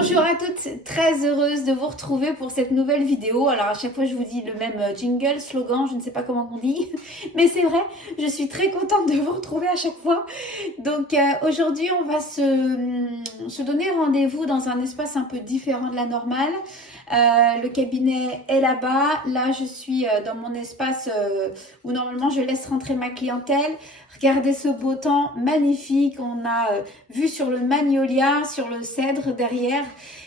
Bonjour à toutes, très heureuse de vous retrouver pour cette nouvelle vidéo. Alors à chaque fois je vous dis le même jingle, slogan, je ne sais pas comment on dit, mais c'est vrai, je suis très contente de vous retrouver à chaque fois. Donc aujourd'hui on va se donner rendez-vous dans un espace un peu différent de la normale. Le cabinet est là-bas, là je suis dans mon espace où normalement je laisse rentrer ma clientèle. Regardez ce beau temps magnifique, on a vue sur le magnolia, sur le cèdre derrière.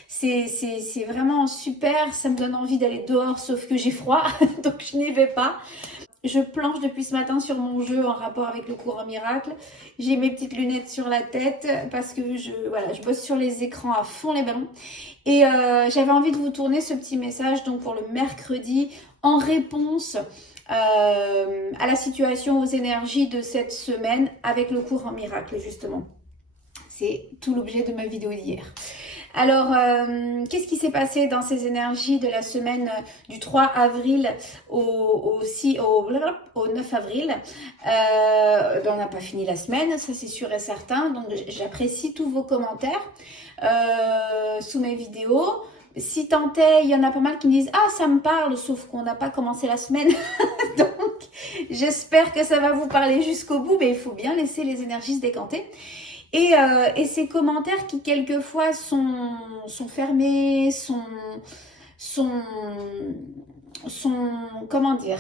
C'est vraiment super, ça me donne envie d'aller dehors sauf que j'ai froid, donc je n'y vais pas. Je planche depuis ce matin sur mon jeu en rapport avec le cours en miracle. J'ai mes petites lunettes sur la tête parce que je bosse sur les écrans à fond les ballons. Et j'avais envie de vous tourner ce petit message donc pour le mercredi en réponse à la situation, aux énergies de cette semaine avec le cours en miracle justement. C'est tout l'objet de ma vidéo d'hier. Alors, qu'est-ce qui s'est passé dans ces énergies de la semaine du 3 avril au 9 avril On n'a pas fini la semaine, ça c'est sûr et certain. Donc, j'apprécie tous vos commentaires sous mes vidéos. Si tant est, il y en a pas mal qui me disent « Ah, ça me parle », sauf qu'on n'a pas commencé la semaine. Donc, j'espère que ça va vous parler jusqu'au bout, mais il faut bien laisser les énergies se décanter. Et ces commentaires qui quelquefois sont fermés, sont comment dire,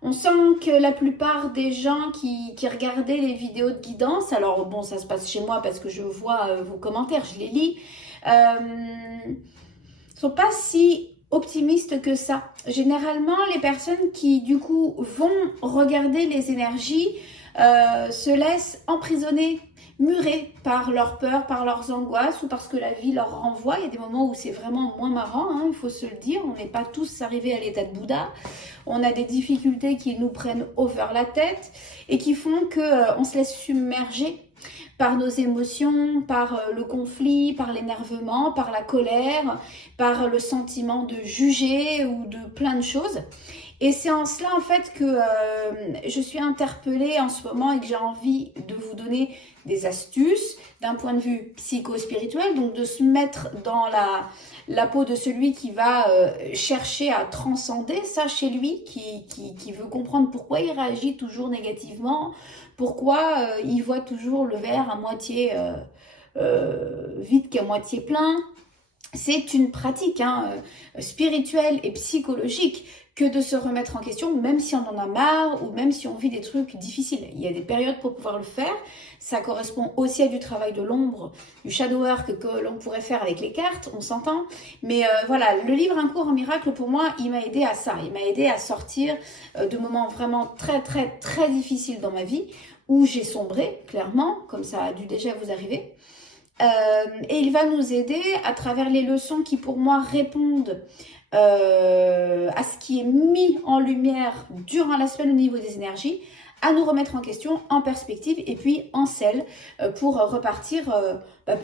on sent que la plupart des gens qui regardaient les vidéos de guidance, alors bon ça se passe chez moi parce que je vois vos commentaires, je les lis, sont pas si optimistes que ça. Généralement les personnes qui du coup vont regarder les énergies se laissent emprisonner, murés par leurs peurs, par leurs angoisses ou parce que la vie leur renvoie. Il y a des moments où c'est vraiment moins marrant, hein, il faut se le dire. On n'est pas tous arrivés à l'état de Bouddha. On a des difficultés qui nous prennent over la tête et qui font qu'on se laisse submerger par nos émotions, par le conflit, par l'énervement, par la colère, par le sentiment de juger ou de plein de choses. Et c'est en cela en fait que je suis interpellée en ce moment et que j'ai envie de vous donner des astuces d'un point de vue psycho-spirituel, donc de se mettre dans la peau de celui qui va chercher à transcender ça chez lui, qui veut comprendre pourquoi il réagit toujours négativement, pourquoi il voit toujours le verre à moitié vide qu'à moitié plein. C'est une pratique spirituelle et psychologique que de se remettre en question, même si on en a marre ou même si on vit des trucs difficiles. Il y a des périodes pour pouvoir le faire. Ça correspond aussi à du travail de l'ombre, du shadow work que l'on pourrait faire avec les cartes, on s'entend. Mais voilà, le livre Un cours en miracle, pour moi, il m'a aidé à ça. Il m'a aidé à sortir de moments vraiment très, très, très difficiles dans ma vie, où j'ai sombré, clairement, comme ça a dû déjà vous arriver. Et il va nous aider à travers les leçons qui pour moi répondent à ce qui est mis en lumière durant la semaine au niveau des énergies, à nous remettre en question, en perspective et puis en selle pour repartir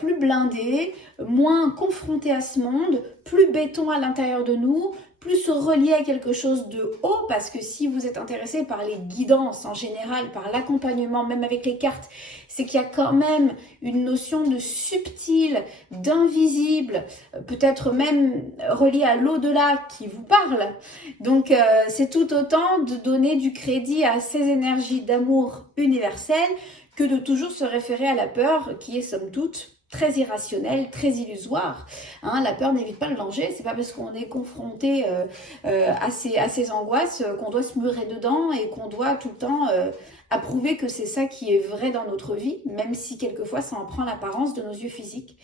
plus blindé, moins confronté à ce monde, plus béton à l'intérieur de nous, plus relié à quelque chose de haut, parce que si vous êtes intéressé par les guidances en général, par l'accompagnement, même avec les cartes, c'est qu'il y a quand même une notion de subtil, d'invisible, peut-être même relié à l'au-delà qui vous parle. Donc c'est tout autant de donner du crédit à ces énergies d'amour universel que de toujours se référer à la peur qui est somme toute très irrationnelle, très illusoire. Hein, la peur n'évite pas le danger. C'est pas parce qu'on est confronté à ces angoisses qu'on doit se murer dedans et qu'on doit tout le temps approuver que c'est ça qui est vrai dans notre vie, même si quelquefois ça en prend l'apparence de nos yeux physiques.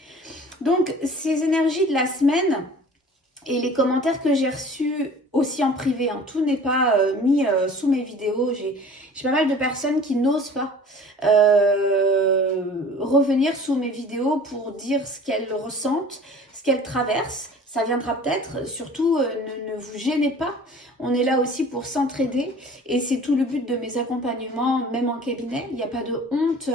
Donc ces énergies de la semaine et les commentaires que j'ai reçus aussi en privé, hein, tout n'est pas mis sous mes vidéos. J'ai pas mal de personnes qui n'osent pas revenir sous mes vidéos pour dire ce qu'elles ressentent, ce qu'elles traversent. Ça viendra peut-être, surtout ne vous gênez pas, on est là aussi pour s'entraider et c'est tout le but de mes accompagnements, même en cabinet. Il n'y a pas de honte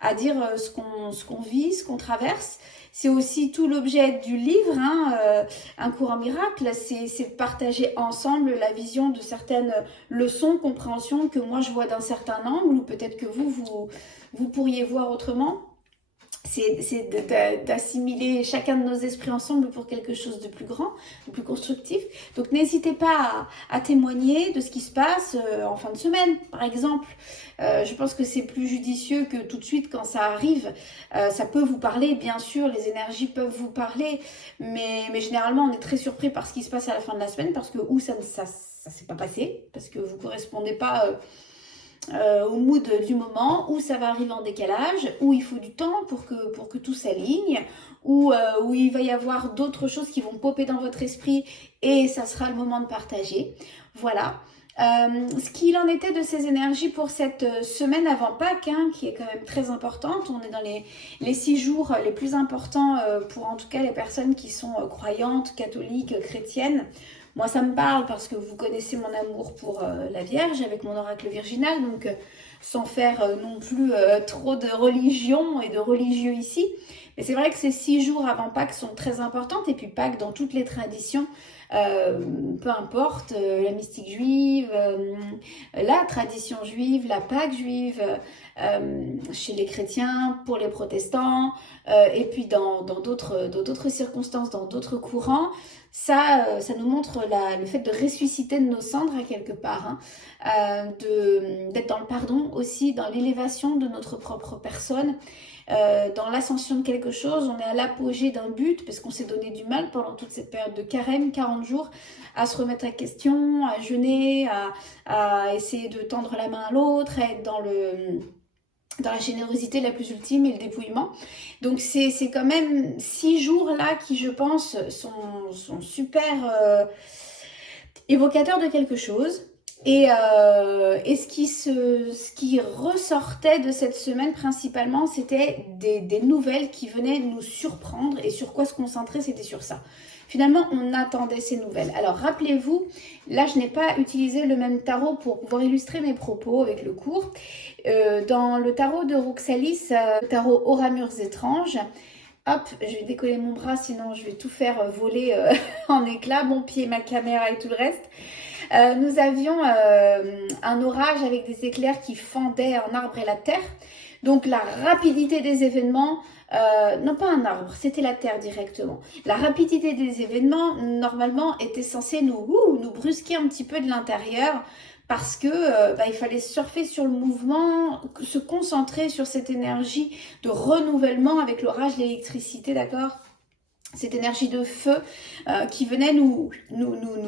à dire ce qu'on vit, ce qu'on traverse. C'est aussi tout l'objet du livre, Un cours en miracle, c'est de partager ensemble la vision de certaines leçons, compréhensions que moi je vois d'un certain angle ou peut-être que vous pourriez voir autrement. c'est d'assimiler chacun de nos esprits ensemble pour quelque chose de plus grand, de plus constructif. Donc n'hésitez pas à témoigner de ce qui se passe en fin de semaine, par exemple. Je pense que c'est plus judicieux que tout de suite quand ça arrive. Ça peut vous parler, bien sûr, les énergies peuvent vous parler, mais généralement on est très surpris par ce qui se passe à la fin de la semaine parce que ou ça s'est pas passé, parce que vous correspondez pas... au mood du moment, où ça va arriver en décalage, où il faut du temps pour que tout s'aligne, où il va y avoir d'autres choses qui vont popper dans votre esprit et ça sera le moment de partager. Voilà. Ce qu'il en était de ces énergies pour cette semaine avant Pâques, hein, qui est quand même très importante. On est dans les 6 jours les plus importants pour en tout cas les personnes qui sont croyantes, catholiques, chrétiennes. Moi, ça me parle parce que vous connaissez mon amour pour la Vierge avec mon oracle virginal, donc sans faire non plus trop de religion et de religieux ici. Mais c'est vrai que ces 6 jours avant Pâques sont très importantes, et puis Pâques dans toutes les traditions, peu importe, la mystique juive, la tradition juive, la Pâque juive, chez les chrétiens, pour les protestants, et puis dans d'autres circonstances, dans d'autres courants, ça nous montre le fait de ressusciter de nos cendres à quelque part, hein, d'être dans le pardon aussi, dans l'élévation de notre propre personne, dans l'ascension de quelque chose. On est à l'apogée d'un but parce qu'on s'est donné du mal pendant toute cette période de carême, 40 jours, à se remettre à question, à jeûner, à essayer de tendre la main à l'autre, à être dans la générosité la plus ultime et le dépouillement. Donc c'est quand même 6 jours là qui, je pense, sont super évocateurs de quelque chose. Et ce qui ressortait de cette semaine principalement, c'était des nouvelles qui venaient nous surprendre, et sur quoi se concentrer, c'était sur ça. Finalement, on attendait ces nouvelles. Alors rappelez-vous, là je n'ai pas utilisé le même tarot pour pouvoir illustrer mes propos avec le cours. Dans le tarot de Roxalis, le tarot Aura Murs Étranges, hop, je vais décoller mon bras, sinon je vais tout faire voler en éclats, mon pied, ma caméra et tout le reste. Nous avions un orage avec des éclairs qui fendaient un arbre et la terre. Donc la rapidité des événements, non pas un arbre, c'était la terre directement. La rapidité des événements, normalement, était censée nous brusquer un petit peu de l'intérieur, parce que il fallait surfer sur le mouvement, se concentrer sur cette énergie de renouvellement avec l'orage, l'électricité, d'accord ? Cette énergie de feu qui venait nous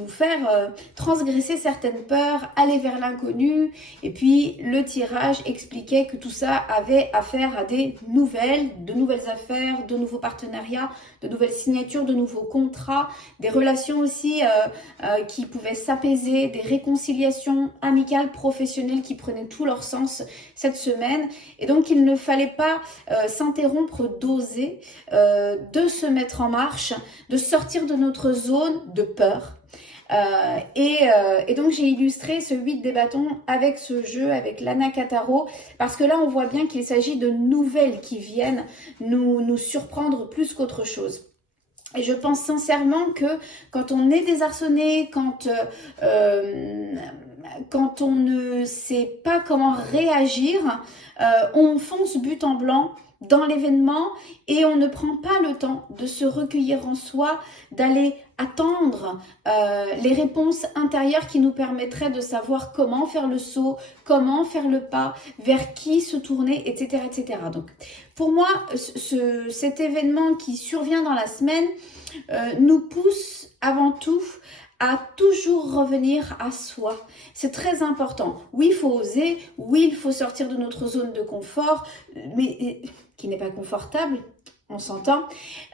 faire transgresser certaines peurs, aller vers l'inconnu. Et puis le tirage expliquait que tout ça avait affaire à de nouvelles affaires, de nouveaux partenariats, de nouvelles signatures, de nouveaux contrats, des relations aussi qui pouvaient s'apaiser, des réconciliations amicales, professionnelles qui prenaient tout leur sens cette semaine. Et donc il ne fallait pas s'interrompre d'oser, de se mettre en marche, de sortir de notre zone de peur. Et donc j'ai illustré ce 8 des bâtons avec ce jeu, avec l'Anakataro, parce que là on voit bien qu'il s'agit de nouvelles qui viennent nous surprendre plus qu'autre chose. Et je pense sincèrement que quand on est désarçonné, quand on ne sait pas comment réagir, on fonce but en blanc dans l'événement et on ne prend pas le temps de se recueillir en soi, d'aller attendre les réponses intérieures qui nous permettraient de savoir comment faire le saut, comment faire le pas, vers qui se tourner, etc. etc. Donc pour moi, cet événement qui survient dans la semaine nous pousse avant tout à toujours revenir à soi. C'est très important. Oui, il faut oser, oui, il faut sortir de notre zone de confort, mais qui n'est pas confortable, on s'entend,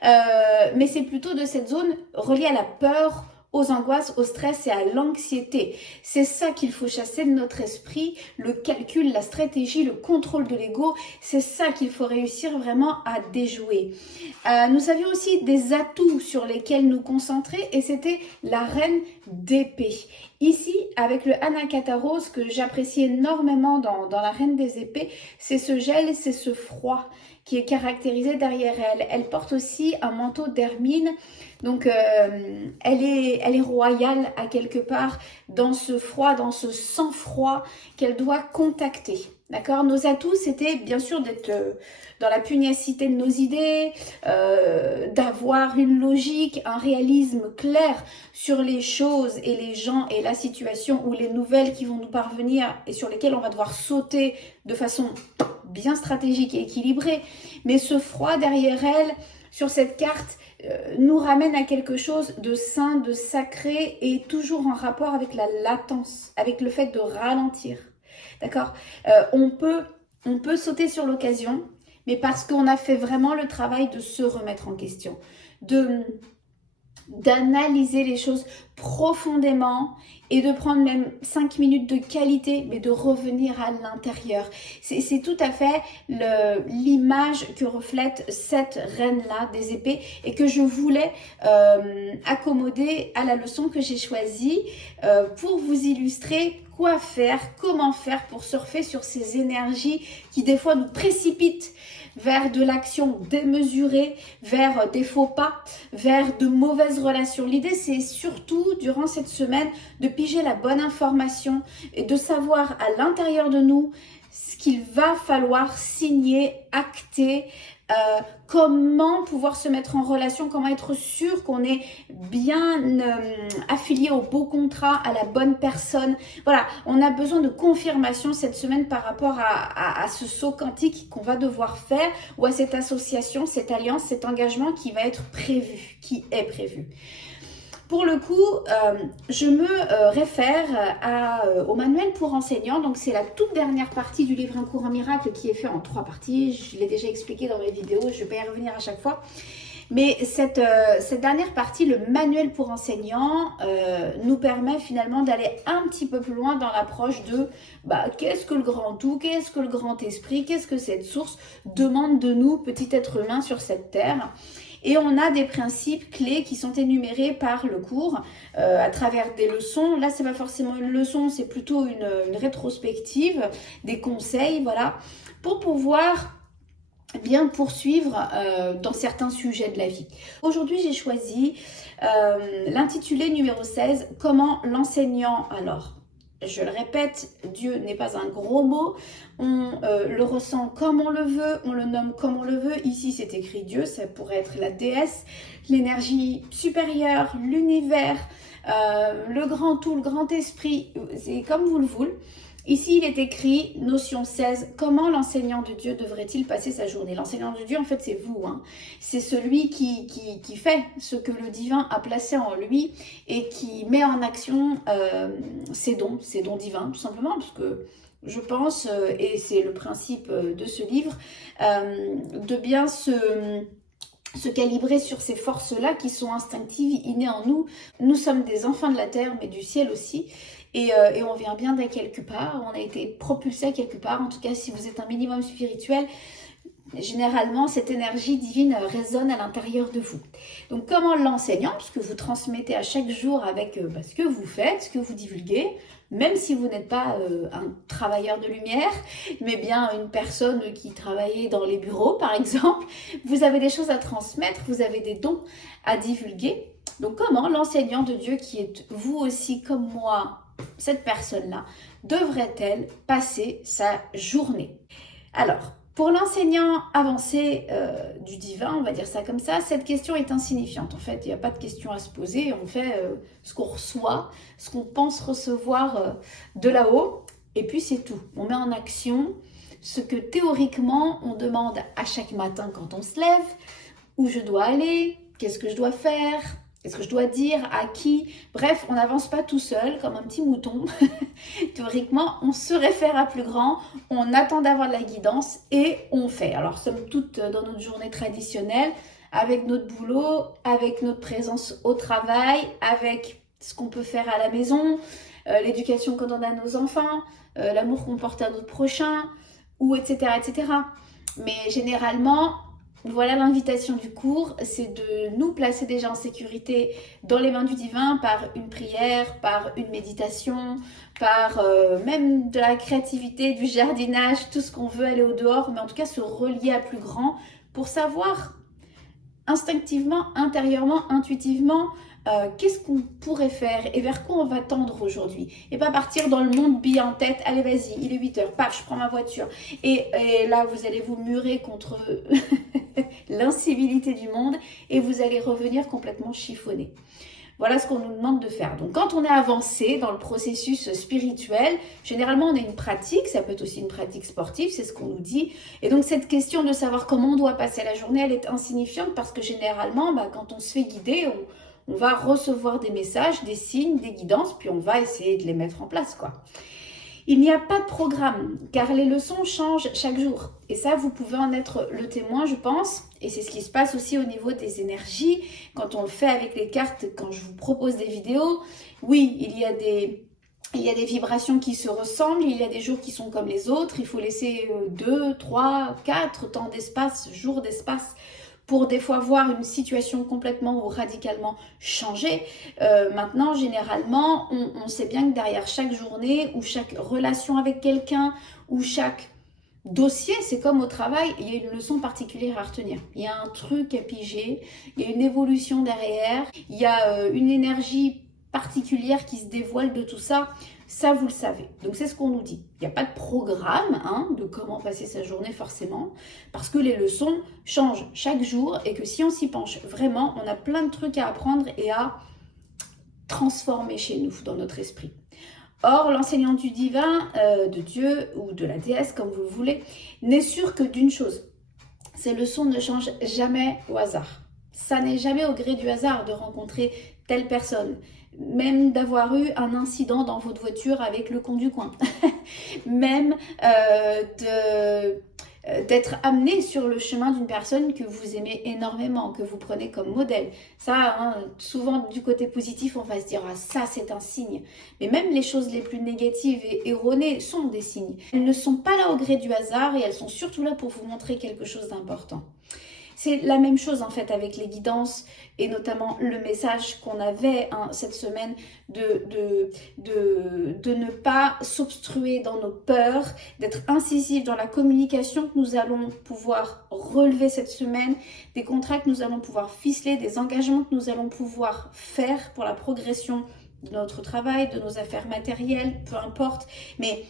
mais c'est plutôt de cette zone reliée à la peur, aux angoisses, au stress et à l'anxiété. C'est ça qu'il faut chasser de notre esprit, le calcul, la stratégie, le contrôle de l'ego, c'est ça qu'il faut réussir vraiment à déjouer. Nous avions aussi des atouts sur lesquels nous concentrer, et c'était la reine d'épée. Ici, avec le Anakataro, ce que j'apprécie énormément dans la reine des épées, c'est ce gel, c'est ce froid qui est caractérisé derrière elle. Elle porte aussi un manteau d'hermine, Donc, elle est royale à quelque part dans ce froid, dans ce sang-froid qu'elle doit contacter. D'accord? Nos atouts, c'était bien sûr d'être dans la pugnacité de nos idées, d'avoir une logique, un réalisme clair sur les choses et les gens et la situation ou les nouvelles qui vont nous parvenir et sur lesquelles on va devoir sauter de façon bien stratégique et équilibrée. Mais ce froid derrière elle, sur cette carte, nous ramène à quelque chose de sain, de sacré et toujours en rapport avec la latence, avec le fait de ralentir. D'accord? On peut sauter sur l'occasion, mais parce qu'on a fait vraiment le travail de se remettre en question, d'analyser les choses profondément et de prendre même 5 minutes de qualité, mais de revenir à l'intérieur. C'est tout à fait l'image que reflète cette reine-là des épées et que je voulais accommoder à la leçon que j'ai choisie pour vous illustrer quoi faire, comment faire pour surfer sur ces énergies qui des fois nous précipitent vers de l'action démesurée, vers des faux pas, vers de mauvaises relations. L'idée, c'est surtout, durant cette semaine, de piger la bonne information et de savoir à l'intérieur de nous ce qu'il va falloir signer, acter, comment pouvoir se mettre en relation, comment être sûr qu'on est bien affilié au beau contrat, à la bonne personne. Voilà, on a besoin de confirmation cette semaine par rapport à ce saut quantique qu'on va devoir faire ou à cette association, cette alliance, cet engagement qui va être prévu, qui est prévu. Pour le coup, je me réfère au manuel pour enseignants. Donc, c'est la toute dernière partie du livre Un cours en miracle qui est fait en 3 parties. Je l'ai déjà expliqué dans mes vidéos, je ne vais pas y revenir à chaque fois. Mais cette dernière partie, le manuel pour enseignants, nous permet finalement d'aller un petit peu plus loin dans l'approche de qu'est-ce que le grand tout, qu'est-ce que le grand esprit, qu'est-ce que cette source demande de nous, petit être humain sur cette terre. Et on a des principes clés qui sont énumérés par le cours à travers des leçons. Là, c'est pas forcément une leçon, c'est plutôt une rétrospective, des conseils, voilà, pour pouvoir bien poursuivre dans certains sujets de la vie. Aujourd'hui, j'ai choisi l'intitulé numéro 16, comment l'enseignant alors. Je le répète, Dieu n'est pas un gros mot, on le ressent comme on le veut, on le nomme comme on le veut. Ici, c'est écrit Dieu, ça pourrait être la déesse, l'énergie supérieure, l'univers, le grand tout, le grand esprit, c'est comme vous le voulez. Ici, il est écrit, notion 16, comment l'enseignant de Dieu devrait-il passer sa journée? L'enseignant de Dieu, en fait, c'est vous. Hein. C'est celui qui fait ce que le divin a placé en lui et qui met en action ses dons divins, tout simplement, parce que je pense, et c'est le principe de ce livre, de bien se calibrer sur ces forces-là qui sont instinctives, innées en nous. Nous sommes des enfants de la terre, mais du ciel aussi. Et on vient bien de quelque part, on a été propulsé quelque part. En tout cas, si vous êtes un minimum spirituel, généralement, cette énergie divine résonne à l'intérieur de vous. Donc, comment l'enseignant, puisque vous transmettez à chaque jour avec ce que vous faites, ce que vous divulguez, même si vous n'êtes pas un travailleur de lumière, mais bien une personne qui travaille dans les bureaux, par exemple, vous avez des choses à transmettre, vous avez des dons à divulguer. Donc, comment l'enseignant de Dieu, qui est vous aussi comme moi, cette personne-là, devrait-elle passer sa journée? Alors, pour l'enseignant avancé du divin, on va dire ça comme ça, cette question est insignifiante. En fait, il n'y a pas de question à se poser. On fait ce qu'on reçoit, ce qu'on pense recevoir de là-haut, et puis c'est tout. On met en action ce que théoriquement on demande à chaque matin quand on se lève, où je dois aller, qu'est-ce que je dois faire, qu'est-ce que je dois dire, à qui. Bref, on n'avance pas tout seul comme un petit mouton. Théoriquement, on se réfère à plus grand, on attend d'avoir de la guidance et on fait. Alors, somme toute, dans notre journée traditionnelle, avec notre boulot, avec notre présence au travail, avec ce qu'on peut faire à la maison, l'éducation qu'on donne à nos enfants, l'amour qu'on porte à notre prochain, ou etc., etc. Mais généralement, voilà l'invitation du cours, c'est de nous placer déjà en sécurité dans les mains du divin par une prière, par une méditation, par même de la créativité, du jardinage, tout ce qu'on veut aller au dehors, mais en tout cas se relier à plus grand pour savoir instinctivement, intérieurement, intuitivement, qu'est-ce qu'on pourrait faire et vers quoi on va tendre aujourd'hui. Et pas partir dans le monde bille en tête, allez vas-y, il est 8 heures, paf, je prends ma voiture. Et là, vous allez vous murer contre l'incivilité du monde et vous allez revenir complètement chiffonné. Voilà ce qu'on nous demande de faire. Donc quand on est avancé dans le processus spirituel, généralement on a une pratique, ça peut être aussi une pratique sportive, c'est ce qu'on nous dit. Et donc cette question de savoir comment on doit passer la journée, elle est insignifiante parce que généralement, quand on se fait guider, on va recevoir des messages, des signes, des guidances, puis on va essayer de les mettre en place, quoi. Il n'y a pas de programme, car les leçons changent chaque jour. Et ça, vous pouvez en être le témoin, je pense. Et c'est ce qui se passe aussi au niveau des énergies. Quand on le fait avec les cartes, quand je vous propose des vidéos, oui, il y a des vibrations qui se ressemblent, il y a des jours qui sont comme les autres. Il faut laisser 2, 3, 4 temps d'espace, jours d'espace, pour des fois voir une situation complètement ou radicalement changer. Maintenant, généralement, on sait bien que derrière chaque journée ou chaque relation avec quelqu'un ou chaque dossier, c'est comme au travail, il y a une leçon particulière à retenir. Il y a un truc à piger, il y a une évolution derrière, il y a une énergie particulière qui se dévoile de tout ça. Ça, vous le savez. Donc, c'est ce qu'on nous dit. Il n'y a pas de programme de comment passer sa journée forcément, parce que les leçons changent chaque jour et que si on s'y penche vraiment, on a plein de trucs à apprendre et à transformer chez nous, dans notre esprit. Or, l'enseignant du divin, de Dieu ou de la déesse, comme vous le voulez, n'est sûr que d'une chose. Ces leçons ne changent jamais au hasard. Ça n'est jamais au gré du hasard de rencontrer telle personne. Même d'avoir eu un incident dans votre voiture avec le con du coin. Même d'être amené sur le chemin d'une personne que vous aimez énormément, que vous prenez comme modèle. Ça, souvent du côté positif, on va se dire « Ah, ça c'est un signe ». Mais même les choses les plus négatives et erronées sont des signes. Elles ne sont pas là au gré du hasard et elles sont surtout là pour vous montrer quelque chose d'important. C'est la même chose en fait avec les guidances et notamment le message qu'on avait cette semaine de ne pas s'obstruer dans nos peurs, d'être incisif dans la communication que nous allons pouvoir relever cette semaine, des contrats que nous allons pouvoir ficeler, des engagements que nous allons pouvoir faire pour la progression de notre travail, de nos affaires matérielles, peu importe, mais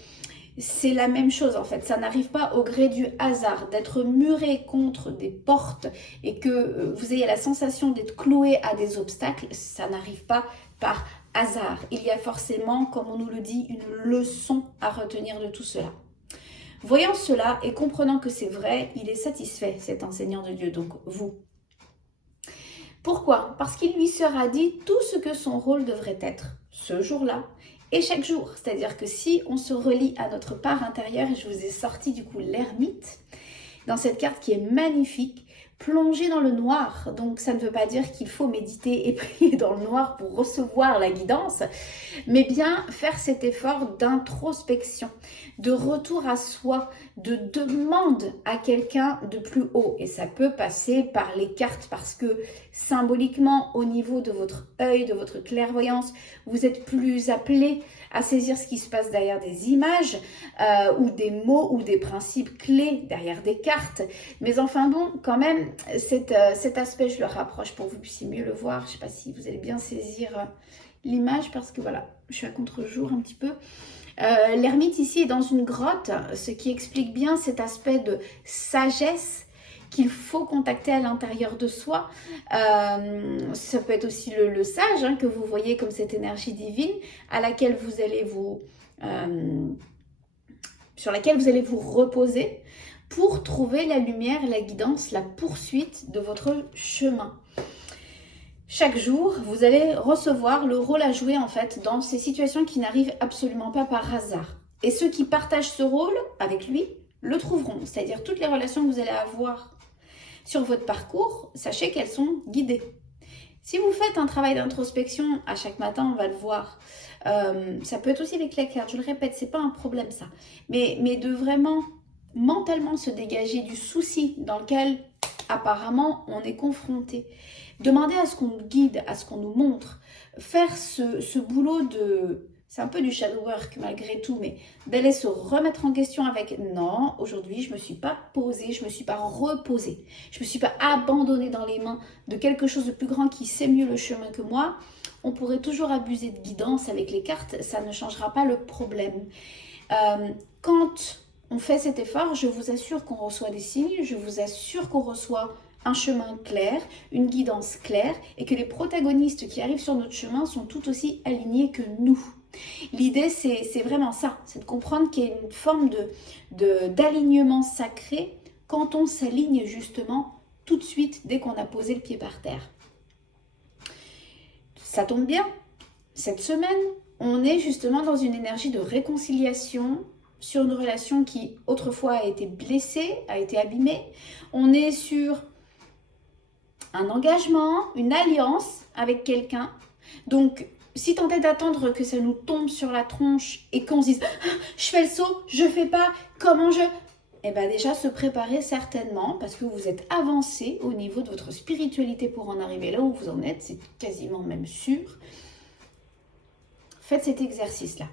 c'est la même chose en fait, ça n'arrive pas au gré du hasard, d'être muré contre des portes et que vous ayez la sensation d'être cloué à des obstacles, ça n'arrive pas par hasard. Il y a forcément, comme on nous le dit, une leçon à retenir de tout cela. Voyant cela et comprenant que c'est vrai, il est satisfait, cet enseignant de Dieu, donc vous. Pourquoi? Parce qu'il lui sera dit tout ce que son rôle devrait être ce jour-là, et chaque jour, c'est-à-dire que si on se relie à notre part intérieure, et je vous ai sorti du coup l'ermite, dans cette carte qui est magnifique, plongée dans le noir, donc ça ne veut pas dire qu'il faut méditer et prier dans le noir pour recevoir la guidance, mais bien faire cet effort d'introspection, de retour à soi, de demande à quelqu'un de plus haut. Et ça peut passer par les cartes parce que symboliquement, au niveau de votre œil, de votre clairvoyance, vous êtes plus appelé à saisir ce qui se passe derrière des images ou des mots ou des principes clés derrière des cartes. Mais enfin bon, quand même, cet aspect, je le rapproche pour que vous puissiez mieux le voir. Je ne sais pas si vous allez bien saisir l'image parce que voilà, je suis à contre-jour un petit peu. L'ermite ici est dans une grotte, ce qui explique bien cet aspect de sagesse qu'il faut contacter à l'intérieur de soi. Ça peut être aussi le sage que vous voyez comme cette énergie divine à laquelle vous allez sur laquelle vous allez vous reposer pour trouver la lumière, la guidance, la poursuite de votre chemin. Chaque jour, vous allez recevoir le rôle à jouer en fait dans ces situations qui n'arrivent absolument pas par hasard. Et ceux qui partagent ce rôle avec lui le trouveront, c'est-à-dire toutes les relations que vous allez avoir sur votre parcours, sachez qu'elles sont guidées. Si vous faites un travail d'introspection à chaque matin, on va le voir. Ça peut être aussi avec les cartes, je le répète, c'est pas un problème ça. Mais de vraiment mentalement se dégager du souci dans lequel apparemment on est confronté. Demander à ce qu'on nous guide, à ce qu'on nous montre. Faire ce boulot de c'est un peu du shadow work malgré tout, mais d'aller se remettre en question avec non, aujourd'hui je ne me suis pas posée, je ne me suis pas reposée, je ne me suis pas abandonnée dans les mains de quelque chose de plus grand qui sait mieux le chemin que moi. On pourrait toujours abuser de guidance avec les cartes, ça ne changera pas le problème. Quand on fait cet effort, je vous assure qu'on reçoit des signes, je vous assure qu'on reçoit un chemin clair, une guidance claire et que les protagonistes qui arrivent sur notre chemin sont tout aussi alignés que nous. L'idée, c'est vraiment ça, c'est de comprendre qu'il y a une forme d'alignement sacré quand on s'aligne justement tout de suite dès qu'on a posé le pied par terre. Ça tombe bien, cette semaine, on est justement dans une énergie de réconciliation sur une relation qui autrefois a été blessée, a été abîmée. On est sur un engagement, une alliance avec quelqu'un. Donc, si tant est d'attendre que ça nous tombe sur la tronche et qu'on se dise « je fais le saut, je fais pas, comment je… » Eh bien déjà se préparer certainement parce que vous êtes avancé au niveau de votre spiritualité pour en arriver là où vous en êtes, c'est quasiment même sûr. Faites cet exercice-là.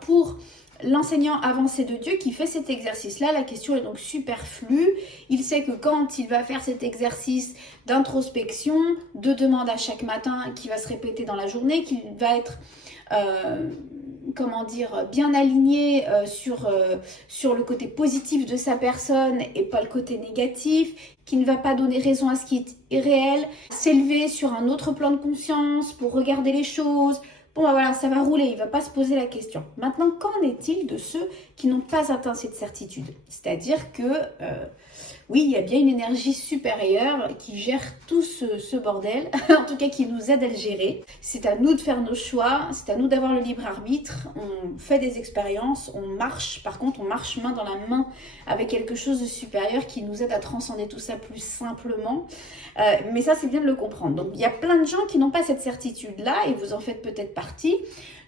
Pour l'enseignant avancé de Dieu qui fait cet exercice-là, la question est donc superflue. Il sait que quand il va faire cet exercice d'introspection, de demande à chaque matin, qui va se répéter dans la journée, qu'il va être bien aligné sur le côté positif de sa personne et pas le côté négatif, qui ne va pas donner raison à ce qui est irréel, s'élever sur un autre plan de conscience pour regarder les choses. Bon, ben voilà, ça va rouler, il ne va pas se poser la question. Maintenant, qu'en est-il de ceux qui n'ont pas atteint cette certitude? C'est-à-dire que, oui, il y a bien une énergie supérieure qui gère tout ce bordel, en tout cas qui nous aide à le gérer. C'est à nous de faire nos choix, c'est à nous d'avoir le libre arbitre. On fait des expériences, on marche, par contre, on marche main dans la main avec quelque chose de supérieur qui nous aide à transcender tout ça plus simplement. Mais ça, c'est bien de le comprendre. Donc, il y a plein de gens qui n'ont pas cette certitude-là, et vous en faites peut-être partie,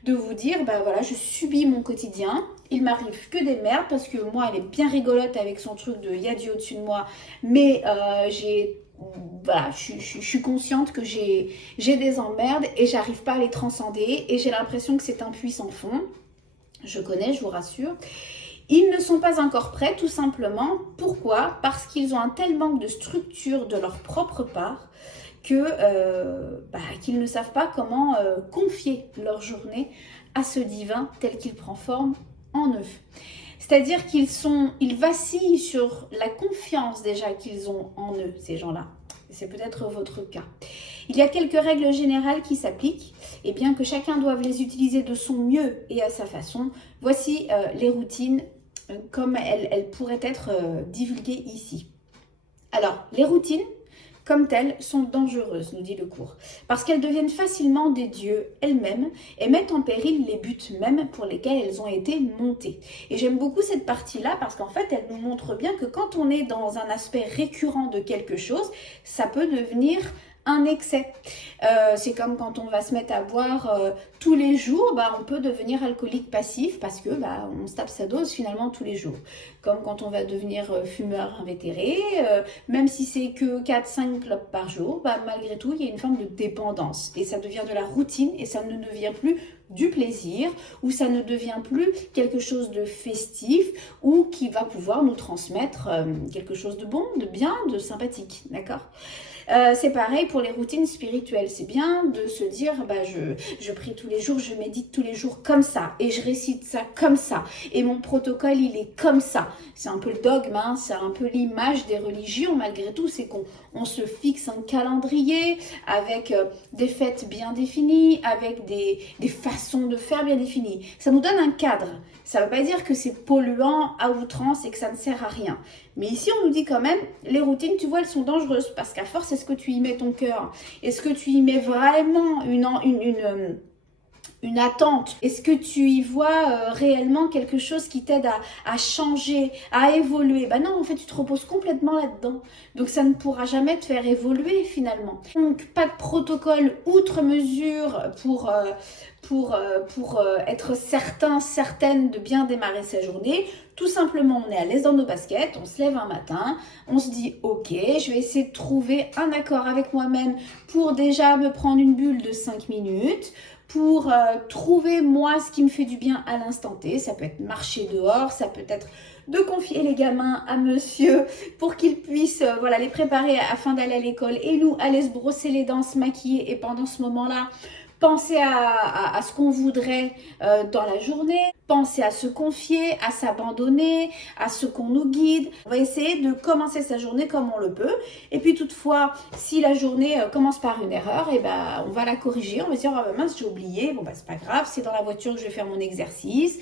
de vous dire, ben voilà, je subis mon quotidien, il m'arrive que des merdes, parce que moi, elle est bien rigolote avec son truc de « y a Dieu au-dessus de moi », mais voilà, je suis consciente que j'ai des emmerdes et j'arrive pas à les transcender, et j'ai l'impression que c'est un puits sans fond. Je connais, je vous rassure. Ils ne sont pas encore prêts, tout simplement. Pourquoi? Parce qu'ils ont un tel manque de structure de leur propre part qu'ils ne savent pas comment confier leur journée à ce divin tel qu'il prend forme en eux. C'est-à-dire ils vacillent sur la confiance déjà qu'ils ont en eux, ces gens-là. C'est peut-être votre cas. Il y a quelques règles générales qui s'appliquent, et bien que chacun doive les utiliser de son mieux et à sa façon, voici les routines comme elles pourraient être divulguées ici. Alors, les routines, comme telles, sont dangereuses, nous dit le cours, parce qu'elles deviennent facilement des dieux elles-mêmes et mettent en péril les buts mêmes pour lesquels elles ont été montées. Et j'aime beaucoup cette partie-là parce qu'en fait, elle nous montre bien que quand on est dans un aspect récurrent de quelque chose, ça peut devenir un excès. C'est comme quand on va se mettre à boire tous les jours, on peut devenir alcoolique passif parce que on se tape sa dose finalement tous les jours. Comme quand on va devenir fumeur invétéré, même si c'est que 4-5 clopes par jour, malgré tout, il y a une forme de dépendance. Et ça devient de la routine et ça ne devient plus du plaisir ou ça ne devient plus quelque chose de festif ou qui va pouvoir nous transmettre quelque chose de bon, de bien, de sympathique, d'accord ? C'est pareil pour les routines spirituelles. C'est bien de se dire, je prie tous les jours, je médite tous les jours comme ça, et je récite ça comme ça, et mon protocole, il est comme ça. C'est un peu le dogme, c'est un peu l'image des religions, malgré tout, c'est qu'on se fixe un calendrier avec des fêtes bien définies, avec des façons de faire bien définies. Ça nous donne un cadre. Ça ne veut pas dire que c'est polluant à outrance et que ça ne sert à rien. Mais ici, on nous dit quand même, les routines, tu vois, elles sont dangereuses. Parce qu'à force, est-ce que tu y mets ton cœur? Est-ce que tu y mets vraiment une attente? Est-ce que tu y vois réellement quelque chose qui t'aide à changer, à évoluer? Non, en fait, tu te reposes complètement là-dedans. Donc, ça ne pourra jamais te faire évoluer finalement. Donc, pas de protocole outre mesure pour être certaine de bien démarrer sa journée. Tout simplement, on est à l'aise dans nos baskets, on se lève un matin, on se dit « Ok, je vais essayer de trouver un accord avec moi-même pour déjà me prendre une bulle de 5 minutes, pour trouver moi ce qui me fait du bien à l'instant T. Ça peut être marcher dehors, ça peut être de confier les gamins à monsieur pour qu'ils puissent voilà, les préparer afin d'aller à l'école et nous aller se brosser les dents, se maquiller et pendant ce moment-là, penser à ce qu'on voudrait dans la journée, penser à se confier, à s'abandonner, à ce qu'on nous guide. On va essayer de commencer sa journée comme on le peut. Et puis toutefois, si la journée commence par une erreur, et ben, on va la corriger. On va se dire, oh, bah, mince, j'ai oublié. Bon, bah, c'est pas grave, c'est dans la voiture que je vais faire mon exercice.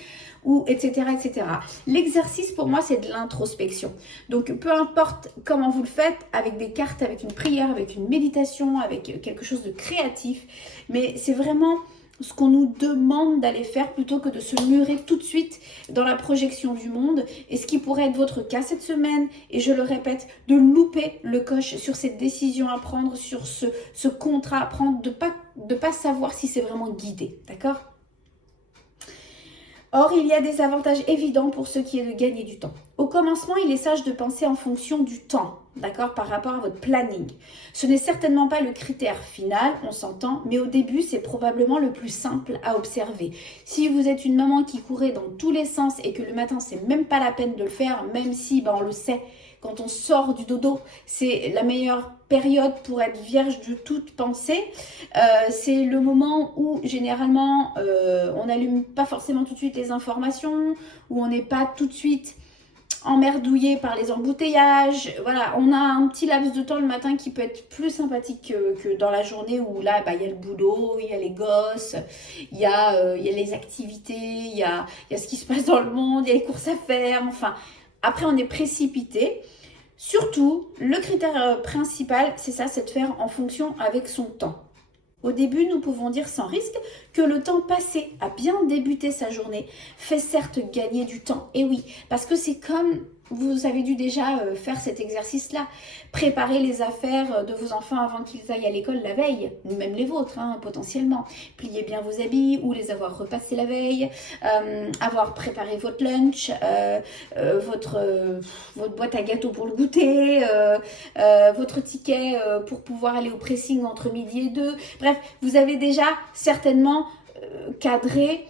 Ou etc. etc. L'exercice pour moi c'est de l'introspection. Donc peu importe comment vous le faites, avec des cartes, avec une prière, avec une méditation, avec quelque chose de créatif, mais c'est vraiment ce qu'on nous demande d'aller faire plutôt que de se murer tout de suite dans la projection du monde. Et ce qui pourrait être votre cas cette semaine, et je le répète, de louper le coche sur cette décision à prendre, sur ce contrat à prendre, de pas savoir si c'est vraiment guidé, d'accord ? Or, il y a des avantages évidents pour ce qui est de gagner du temps. Au commencement, il est sage de penser en fonction du temps, d'accord, par rapport à votre planning. Ce n'est certainement pas le critère final, on s'entend, mais au début, c'est probablement le plus simple à observer. Si vous êtes une maman qui courait dans tous les sens et que le matin, c'est même pas la peine de le faire, même si, on le sait, quand on sort du dodo, c'est la meilleure période pour être vierge de toute pensée. C'est le moment où généralement on n'allume pas forcément tout de suite les informations, où on n'est pas tout de suite emmerdouillé par les embouteillages. Voilà, on a un petit laps de temps le matin qui peut être plus sympathique que dans la journée où là, il y a le boulot, il y a les gosses, il y a les activités, il y a ce qui se passe dans le monde, il y a les courses à faire, enfin... Après, on est précipité. Surtout, le critère principal, c'est ça, c'est de faire en fonction avec son temps. Au début, nous pouvons dire sans risque que le temps passé à bien débuter sa journée fait certes gagner du temps. Et oui, parce que c'est comme vous avez dû déjà faire cet exercice-là. Préparer les affaires de vos enfants avant qu'ils aillent à l'école la veille, ou même les vôtres, potentiellement. Plier bien vos habits ou les avoir repassés la veille, avoir préparé votre lunch, votre boîte à gâteaux pour le goûter, votre ticket pour pouvoir aller au pressing entre midi et 2. Bref, vous avez déjà certainement cadré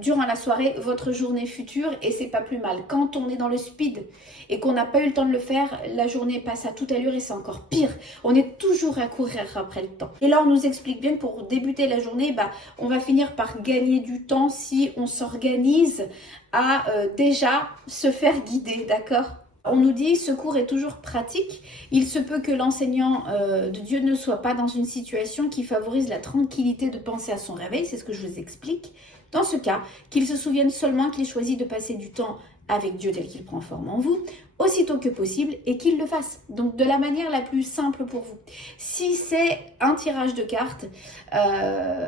durant la soirée, votre journée future, et c'est pas plus mal. Quand on est dans le speed et qu'on n'a pas eu le temps de le faire, la journée passe à toute allure et c'est encore pire. On est toujours à courir après le temps. Et là, on nous explique bien que pour débuter la journée, on va finir par gagner du temps si on s'organise à déjà se faire guider, d'accord ? On nous dit, ce cours est toujours pratique. Il se peut que l'enseignant de Dieu ne soit pas dans une situation qui favorise la tranquillité de penser à son réveil. C'est ce que je vous explique. Dans ce cas, qu'il se souvienne seulement qu'il choisit de passer du temps avec Dieu tel qu'il prend forme en vous, aussitôt que possible, et qu'il le fasse. Donc de la manière la plus simple pour vous. Si c'est un tirage de cartes,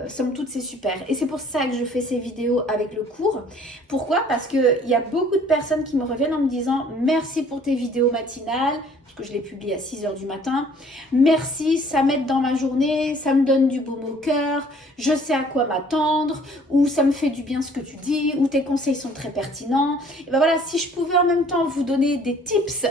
somme toute c'est super. Et c'est pour ça que je fais ces vidéos avec le cours. Pourquoi ? Parce qu'il y a beaucoup de personnes qui me reviennent en me disant « Merci pour tes vidéos matinales », parce que je les publie à 6h du matin. « Merci, ça m'aide dans ma journée, ça me donne du baume au cœur, je sais à quoi m'attendre, ou ça me fait du bien ce que tu dis, ou tes conseils sont très pertinents. » Et ben voilà, si je pouvais en même temps vous donner des tips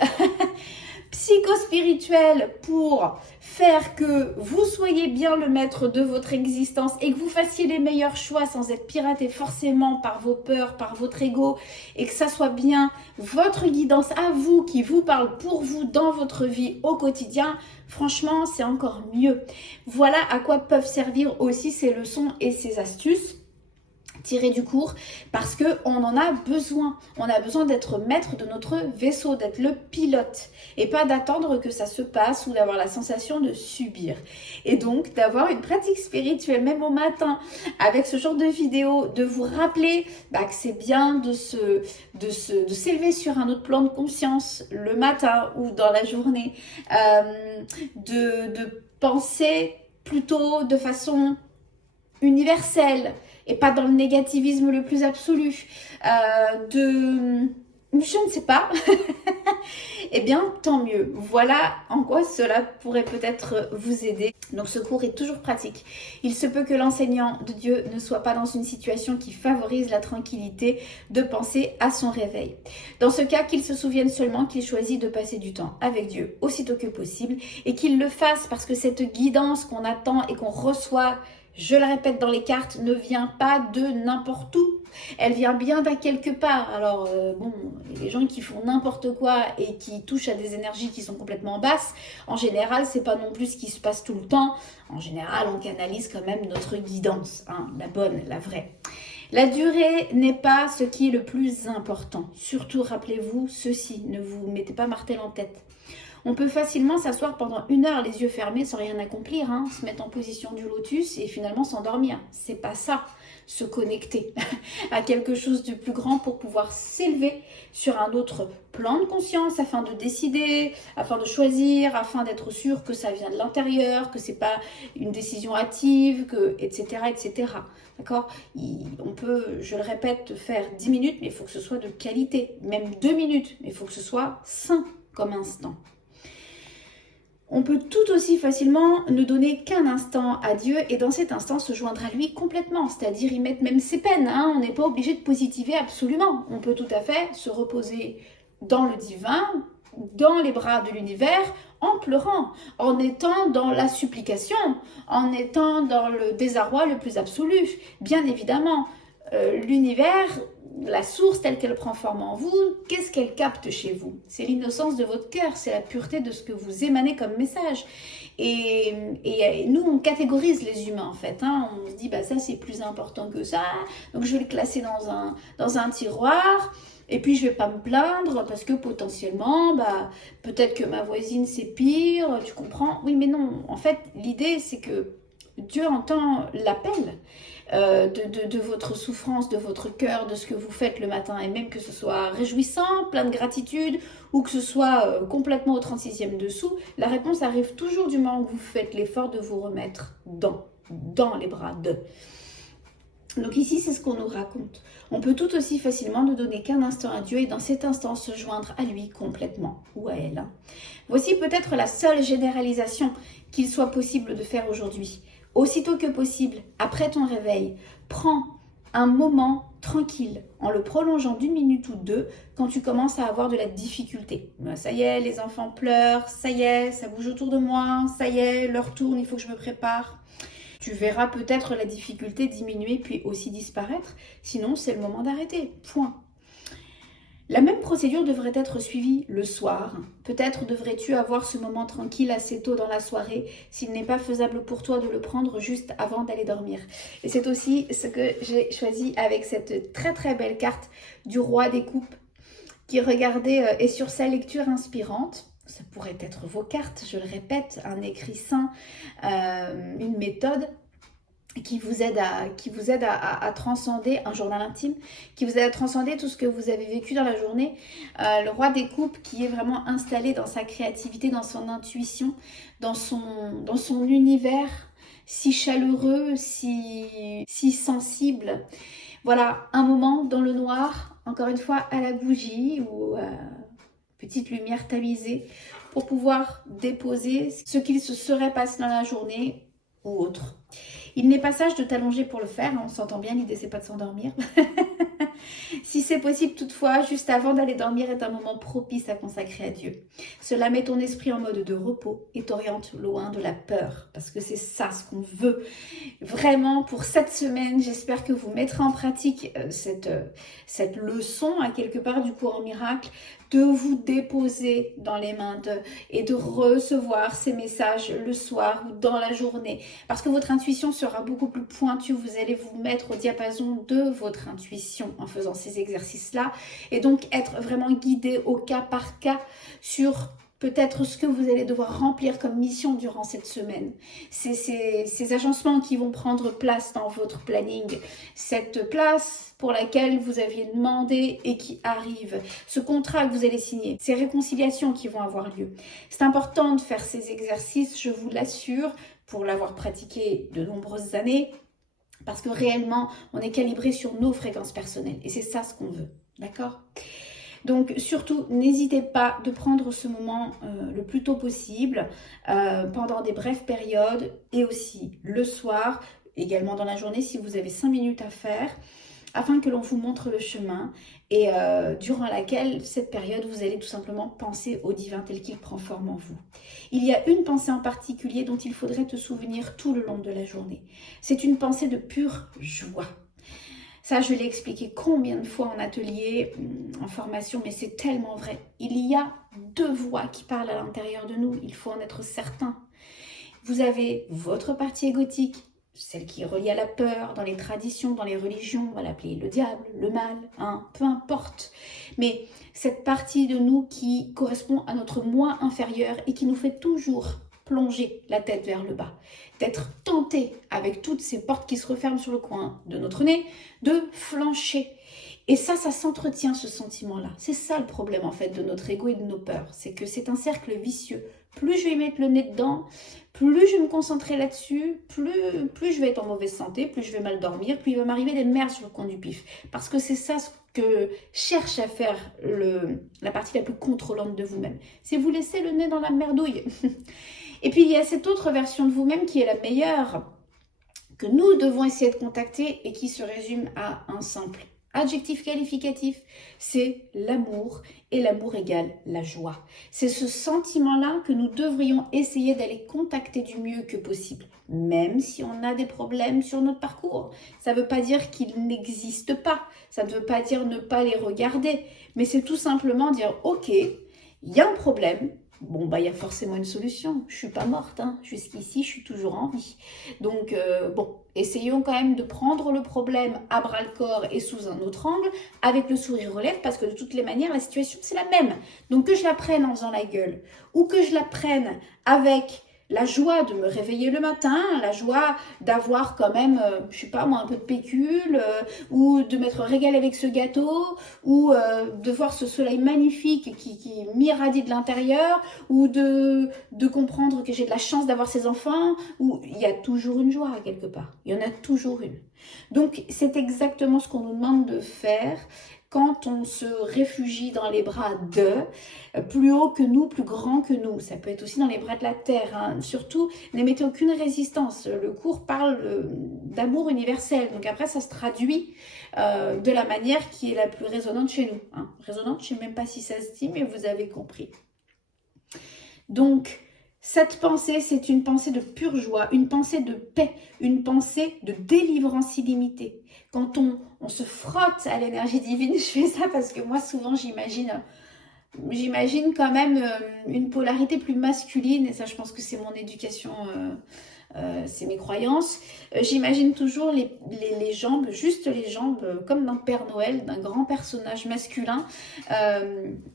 psychospirituels pour faire que vous soyez bien le maître de votre existence et que vous fassiez les meilleurs choix sans être piraté forcément par vos peurs, par votre ego, et que ça soit bien votre guidance à vous qui vous parle pour vous dans votre vie au quotidien, franchement c'est encore mieux. Voilà à quoi peuvent servir aussi ces leçons et ces astuces tiré du cours, parce qu'on en a besoin. On a besoin d'être maître de notre vaisseau, d'être le pilote et pas d'attendre que ça se passe ou d'avoir la sensation de subir. Et donc d'avoir une pratique spirituelle, même au matin, avec ce genre de vidéo, de vous rappeler que c'est bien de s'élever sur un autre plan de conscience le matin ou dans la journée, de penser plutôt de façon universelle, et pas dans le négativisme le plus absolu, je ne sais pas, eh bien tant mieux. Voilà en quoi cela pourrait peut-être vous aider. Donc ce cours est toujours pratique. Il se peut que l'enseignant de Dieu ne soit pas dans une situation qui favorise la tranquillité de penser à son réveil. Dans ce cas, qu'il se souvienne seulement qu'il choisit de passer du temps avec Dieu aussitôt que possible et qu'il le fasse parce que cette guidance qu'on attend et qu'on reçoit je le répète dans les cartes, ne vient pas de n'importe où. Elle vient bien d'à quelque part. Alors, bon, les gens qui font n'importe quoi et qui touchent à des énergies qui sont complètement basses, en général, c'est pas non plus ce qui se passe tout le temps. En général, on canalise quand même notre guidance, hein, la bonne, la vraie. La durée n'est pas ce qui est le plus important. Surtout, rappelez-vous ceci, ne vous mettez pas martel en tête. On peut facilement s'asseoir pendant 1 heure les yeux fermés sans rien accomplir, hein, se mettre en position du lotus et finalement s'endormir. C'est pas ça, se connecter à quelque chose de plus grand pour pouvoir s'élever sur un autre plan de conscience afin de décider, afin de choisir, afin d'être sûr que ça vient de l'intérieur, que c'est pas une décision hâtive, que etc. etc. D'accord? On peut, je le répète, faire 10 minutes, mais il faut que ce soit de qualité. Même 2 minutes, mais il faut que ce soit sain comme instant. On peut tout aussi facilement ne donner qu'un instant à Dieu et dans cet instant se joindre à lui complètement, c'est-à-dire y mettre même ses peines. Hein. On n'est pas obligé de positiver absolument. On peut tout à fait se reposer dans le divin, dans les bras de l'univers, en pleurant, en étant dans la supplication, en étant dans le désarroi le plus absolu. Bien évidemment, l'univers, la source telle qu'elle prend forme en vous, qu'est-ce qu'elle capte chez vous? C'est l'innocence de votre cœur, c'est la pureté de ce que vous émanez comme message. Et nous, on catégorise les humains en fait. Hein. On se dit, bah ça c'est plus important que ça, donc je vais le classer dans un tiroir. Et puis je vais pas me plaindre parce que potentiellement, bah, peut-être que ma voisine c'est pire, tu comprends? Oui mais non, en fait l'idée c'est que Dieu entend l'appel de votre souffrance, de votre cœur, de ce que vous faites le matin. Et même que ce soit réjouissant, plein de gratitude, ou que ce soit complètement au 36e dessous, la réponse arrive toujours du moment où vous faites l'effort de vous remettre dans les bras de. Donc ici, c'est ce qu'on nous raconte. On peut tout aussi facilement ne donner qu'un instant à Dieu et dans cet instant se joindre à lui complètement ou à elle. Voici peut-être la seule généralisation qu'il soit possible de faire aujourd'hui. Aussitôt que possible, après ton réveil, prends un moment tranquille en le prolongeant d'1 minute ou 2 quand tu commences à avoir de la difficulté. Ça y est, les enfants pleurent, ça y est, ça bouge autour de moi, ça y est, l'heure tourne, il faut que je me prépare. Tu verras peut-être la difficulté diminuer puis aussi disparaître. Sinon, c'est le moment d'arrêter. Point. La même procédure devrait être suivie le soir. Peut-être devrais-tu avoir ce moment tranquille assez tôt dans la soirée s'il n'est pas faisable pour toi de le prendre juste avant d'aller dormir. Et c'est aussi ce que j'ai choisi avec cette très très belle carte du roi des coupes qui, regardez, est sur sa lecture inspirante. Ça pourrait être vos cartes, je le répète, un écrit saint, une méthode qui vous aide à transcender, un journal intime, qui vous aide à transcender tout ce que vous avez vécu dans la journée. Le roi des coupes qui est vraiment installé dans sa créativité, dans son intuition, dans son univers si chaleureux, si sensible. Voilà, un moment dans le noir, encore une fois à la bougie ou petite lumière tamisée pour pouvoir déposer ce qu'il se serait passé dans la journée ou autre. Il n'est pas sage de t'allonger pour le faire, on s'entend bien, l'idée c'est pas de s'endormir. Si c'est possible toutefois, juste avant d'aller dormir est un moment propice à consacrer à Dieu. Cela met ton esprit en mode de repos et t'oriente loin de la peur, parce que c'est ça ce qu'on veut. Vraiment, pour cette semaine, j'espère que vous mettrez en pratique cette leçon, à quelque part du courant miracle, de vous déposer dans les mains et de recevoir ces messages le soir ou dans la journée. Parce que votre intuition sera beaucoup plus pointue, vous allez vous mettre au diapason de votre intuition en faisant ces exercices-là. Et donc être vraiment guidé au cas par cas sur peut-être ce que vous allez devoir remplir comme mission durant cette semaine. Ces agencements qui vont prendre place dans votre planning. Cette place pour laquelle vous aviez demandé et qui arrive. Ce contrat que vous allez signer. Ces réconciliations qui vont avoir lieu. C'est important de faire ces exercices, je vous l'assure, pour l'avoir pratiqué de nombreuses années. Parce que réellement, on est calibré sur nos fréquences personnelles. Et c'est ça ce qu'on veut. D'accord ? Donc surtout, n'hésitez pas de prendre ce moment le plus tôt possible, pendant des brèves périodes et aussi le soir, également dans la journée si vous avez 5 minutes à faire. afin que l'on vous montre le chemin et durant laquelle, cette période, vous allez tout simplement penser au divin tel qu'il prend forme en vous. Il y a une pensée en particulier dont il faudrait te souvenir tout le long de la journée. C'est une pensée de pure joie. Ça, je l'ai expliqué combien de fois en atelier, en formation, mais c'est tellement vrai. Il y a deux voix qui parlent à l'intérieur de nous, il faut en être certain. Vous avez votre partie égotique, celle qui est reliée à la peur, dans les traditions, dans les religions, on va l'appeler le diable, le mal, hein, peu importe. Mais cette partie de nous qui correspond à notre moi inférieur et qui nous fait toujours plonger la tête vers le bas, d'être tenté avec toutes ces portes qui se referment sur le coin de notre nez, de flancher. Et ça s'entretient ce sentiment-là. C'est ça le problème en fait de notre ego et de nos peurs, c'est que c'est un cercle vicieux. Plus je vais mettre le nez dedans, plus je vais me concentrer là-dessus, plus je vais être en mauvaise santé, plus je vais mal dormir, plus il va m'arriver des merdes sur le coin du pif. Parce que c'est ça ce que cherche à faire la partie la plus contrôlante de vous-même. C'est vous laisser le nez dans la merdouille. Et puis il y a cette autre version de vous-même qui est la meilleure, que nous devons essayer de contacter et qui se résume à un simple adjectif qualificatif, c'est l'amour, et l'amour égale la joie. C'est ce sentiment-là que nous devrions essayer d'aller contacter du mieux que possible, même si on a des problèmes sur notre parcours. Ça ne veut pas dire qu'ils n'existent pas, ça ne veut pas dire ne pas les regarder, mais c'est tout simplement dire « Ok, il y a un problème ». Bon, bah, il y a forcément une solution. Je ne suis pas morte, hein. Jusqu'ici, je suis toujours en vie. Donc, bon, essayons quand même de prendre le problème à bras-le-corps et sous un autre angle, avec le sourire aux lèvres, parce que de toutes les manières, la situation, c'est la même. Donc, que je la prenne en faisant la gueule, ou que je la prenne avec la joie de me réveiller le matin, la joie d'avoir quand même, je sais pas moi, un peu de pécule, ou de m'être régalée avec ce gâteau, ou de voir ce soleil magnifique qui m'irradie de l'intérieur, ou de comprendre que j'ai de la chance d'avoir ces enfants, ou il y a toujours une joie quelque part, il y en a toujours une. Donc c'est exactement ce qu'on nous demande de faire quand on se réfugie dans les bras de, plus haut que nous, plus grand que nous. Ça peut être aussi dans les bras de la terre, hein. Surtout, n'émettez aucune résistance. Le cours parle d'amour universel. Donc après, ça se traduit de la manière qui est la plus résonante chez nous, hein. Résonante, je ne sais même pas si ça se dit, mais vous avez compris. Donc, cette pensée, c'est une pensée de pure joie, une pensée de paix, une pensée de délivrance illimitée. Quand on se frotte à l'énergie divine, je fais ça parce que moi, souvent, j'imagine quand même une polarité plus masculine, et ça, je pense que c'est mon éducation, c'est mes croyances. J'imagine toujours les jambes, juste les jambes, comme dans Père Noël, d'un grand personnage masculin,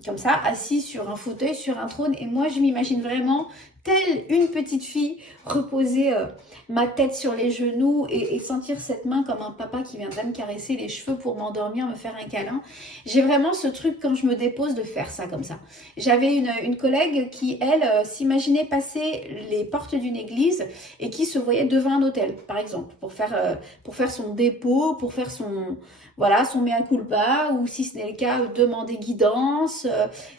comme ça, assis sur un fauteuil, sur un trône. Et moi, je m'imagine vraiment telle une petite fille reposer ma tête sur les genoux et sentir cette main comme un papa qui viendrait me caresser les cheveux pour m'endormir, me faire un câlin. J'ai vraiment ce truc quand je me dépose de faire ça comme ça. J'avais une collègue qui, elle, s'imaginait passer les portes d'une église et qui se voyait devant un hôtel, par exemple, pour faire son dépôt, pour faire son mea culpa, ou si ce n'est le cas, demander guidance.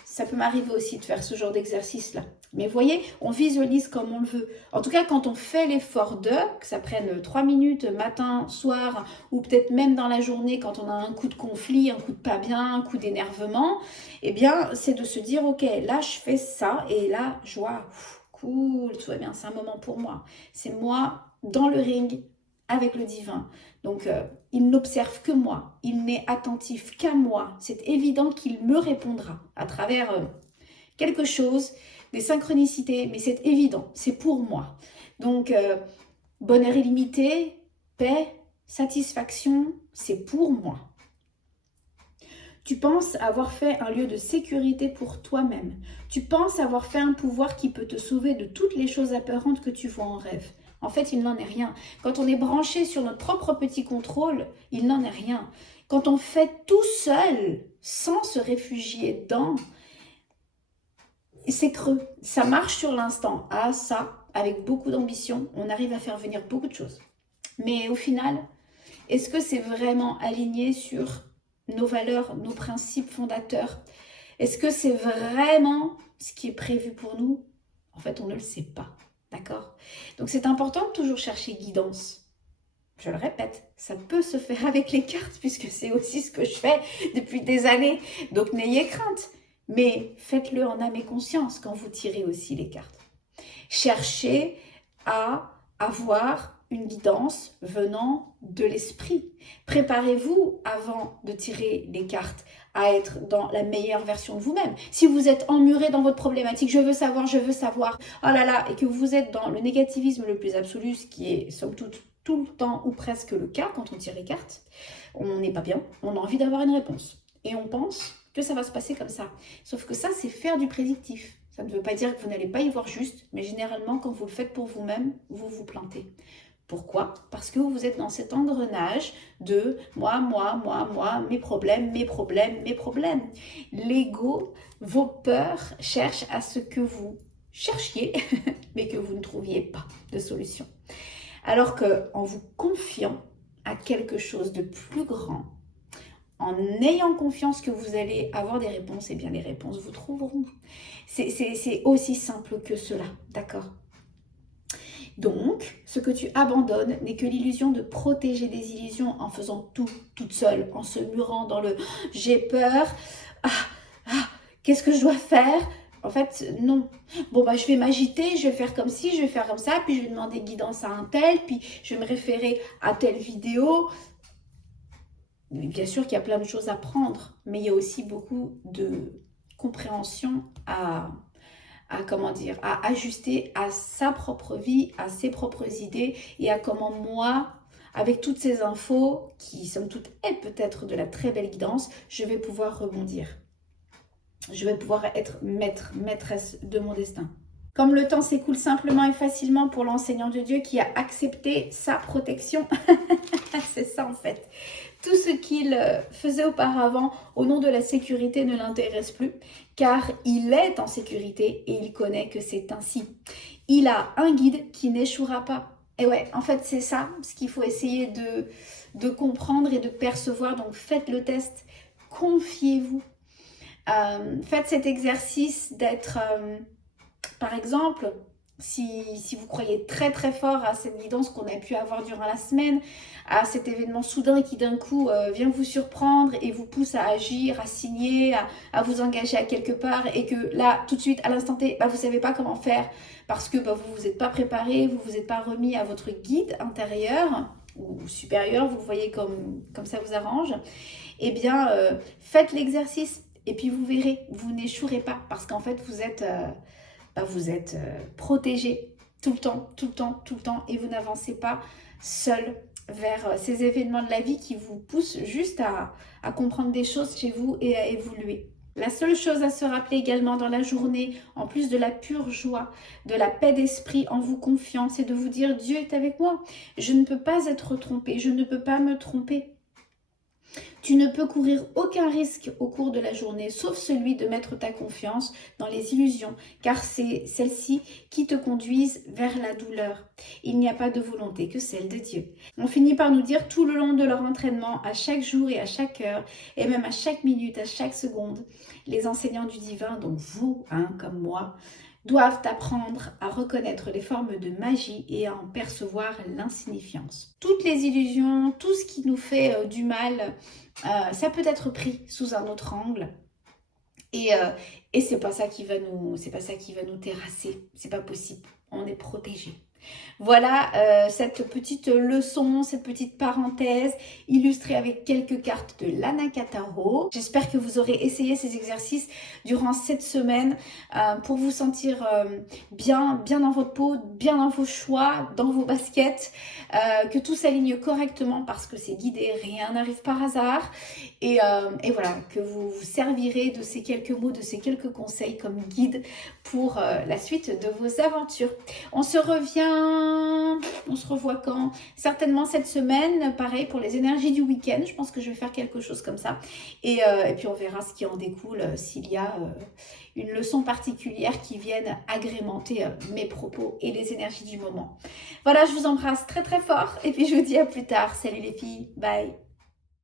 Ça peut m'arriver aussi de faire ce genre d'exercice-là. Mais vous voyez, on visualise comme on le veut. En tout cas, quand on fait l'effort que ça prenne 3 minutes matin, soir, ou peut-être même dans la journée, quand on a un coup de conflit, un coup de pas bien, un coup d'énervement, eh bien, c'est de se dire, ok, là, je fais ça, et là, joie, cool, tout va bien, c'est un moment pour moi. C'est moi dans le ring avec le divin. Donc, il n'observe que moi, il n'est attentif qu'à moi. C'est évident qu'il me répondra à travers quelque chose, des synchronicités, mais c'est évident, c'est pour moi. Donc, bonheur illimité, paix, satisfaction, c'est pour moi. Tu penses avoir fait un lieu de sécurité pour toi-même. Tu penses avoir fait un pouvoir qui peut te sauver de toutes les choses apparentes que tu vois en rêve. En fait, il n'en est rien. Quand on est branché sur notre propre petit contrôle, il n'en est rien. Quand on fait tout seul, sans se réfugier dans, c'est creux. Ça marche sur l'instant. Ah, ça, avec beaucoup d'ambition, on arrive à faire venir beaucoup de choses. Mais au final, est-ce que c'est vraiment aligné sur nos valeurs, nos principes fondateurs? Est-ce que c'est vraiment ce qui est prévu pour nous? En fait, on ne le sait pas. D'accord? Donc, c'est important de toujours chercher guidance. Je le répète, ça peut se faire avec les cartes puisque c'est aussi ce que je fais depuis des années. Donc n'ayez crainte, mais faites-le en âme et conscience quand vous tirez aussi les cartes. Cherchez à avoir une guidance venant de l'esprit. Préparez-vous avant de tirer les cartes à être dans la meilleure version de vous-même. Si vous êtes emmuré dans votre problématique, je veux savoir, oh là là, et que vous êtes dans le négativisme le plus absolu, ce qui est somme toute tout le temps ou presque le cas quand on tire les cartes, on n'est pas bien, on a envie d'avoir une réponse. Et on pense que ça va se passer comme ça. Sauf que ça, c'est faire du prédictif. Ça ne veut pas dire que vous n'allez pas y voir juste, mais généralement, quand vous le faites pour vous-même, vous vous plantez. Pourquoi? Parce que vous êtes dans cet engrenage de moi, mes problèmes. L'ego, vos peurs cherchent à ce que vous cherchiez, mais que vous ne trouviez pas de solution. Alors qu'en vous confiant à quelque chose de plus grand, en ayant confiance que vous allez avoir des réponses, et bien les réponses vous trouveront. C'est aussi simple que cela, d'accord? Donc, ce que tu abandonnes n'est que l'illusion de protéger des illusions en faisant tout toute seule, en se murant dans le « j'ai peur, qu'est-ce que je dois faire ?» En fait, non. Bon, je vais m'agiter, je vais faire comme ci, je vais faire comme ça, puis je vais demander guidance à un tel, puis je vais me référer à telle vidéo. Bien sûr qu'il y a plein de choses à prendre, mais il y a aussi beaucoup de compréhension à ajuster à sa propre vie, à ses propres idées et à comment moi, avec toutes ces infos, qui somme toute est peut-être de la très belle guidance, je vais pouvoir rebondir. Je vais pouvoir être maîtresse de mon destin. Comme le temps s'écoule simplement et facilement pour l'enseignant de Dieu qui a accepté sa protection, c'est ça en fait. Tout ce qu'il faisait auparavant au nom de la sécurité ne l'intéresse plus, car il est en sécurité et il connaît que c'est ainsi. Il a un guide qui n'échouera pas. Et ouais, en fait, c'est ça ce qu'il faut essayer de comprendre et de percevoir. Donc, faites le test, confiez-vous. Faites cet exercice d'être, par exemple, si vous croyez très très fort à cette guidance qu'on a pu avoir durant la semaine, à cet événement soudain qui d'un coup vient vous surprendre et vous pousse à agir, à signer, à vous engager à quelque part et que là, tout de suite, à l'instant T, vous ne savez pas comment faire parce que vous ne vous êtes pas préparé, vous ne vous êtes pas remis à votre guide intérieur ou supérieur, vous voyez comme ça vous arrange, eh bien, faites l'exercice. Et puis vous verrez, vous n'échouerez pas parce qu'en fait vous êtes protégé tout le temps et vous n'avancez pas seul vers ces événements de la vie qui vous poussent juste à comprendre des choses chez vous et à évoluer. La seule chose à se rappeler également dans la journée, en plus de la pure joie, de la paix d'esprit en vous confiant, c'est de vous dire Dieu est avec moi. Je ne peux pas être trompée, je ne peux pas me tromper. Tu ne peux courir aucun risque au cours de la journée, sauf celui de mettre ta confiance dans les illusions, car c'est celles-ci qui te conduisent vers la douleur. Il n'y a pas de volonté que celle de Dieu. On finit par nous dire tout le long de leur entraînement, à chaque jour et à chaque heure, et même à chaque minute, à chaque seconde, les enseignants du divin, donc vous, comme moi, doivent apprendre à reconnaître les formes de magie et à en percevoir l'insignifiance. Toutes les illusions, tout ce qui nous fait du mal, ça peut être pris sous un autre angle. Et c'est pas ça qui va nous terrasser. C'est pas possible. On est protégé. Voilà cette petite leçon, cette petite parenthèse illustrée avec quelques cartes de l'Anakataro. J'espère que vous aurez essayé ces exercices durant cette semaine pour vous sentir bien dans votre peau, bien dans vos choix, dans vos baskets, que tout s'aligne correctement parce que c'est guidé, rien n'arrive par hasard. Et voilà, que vous vous servirez de ces quelques mots, de ces quelques conseils comme guide pour la suite de vos aventures. On se revoit quand? Certainement cette semaine, pareil pour les énergies du week-end, je pense que je vais faire quelque chose comme ça. Et puis on verra ce qui en découle, s'il y a une leçon particulière qui vienne agrémenter mes propos et les énergies du moment. Voilà, je vous embrasse très très fort et puis je vous dis à plus tard. Salut les filles, bye!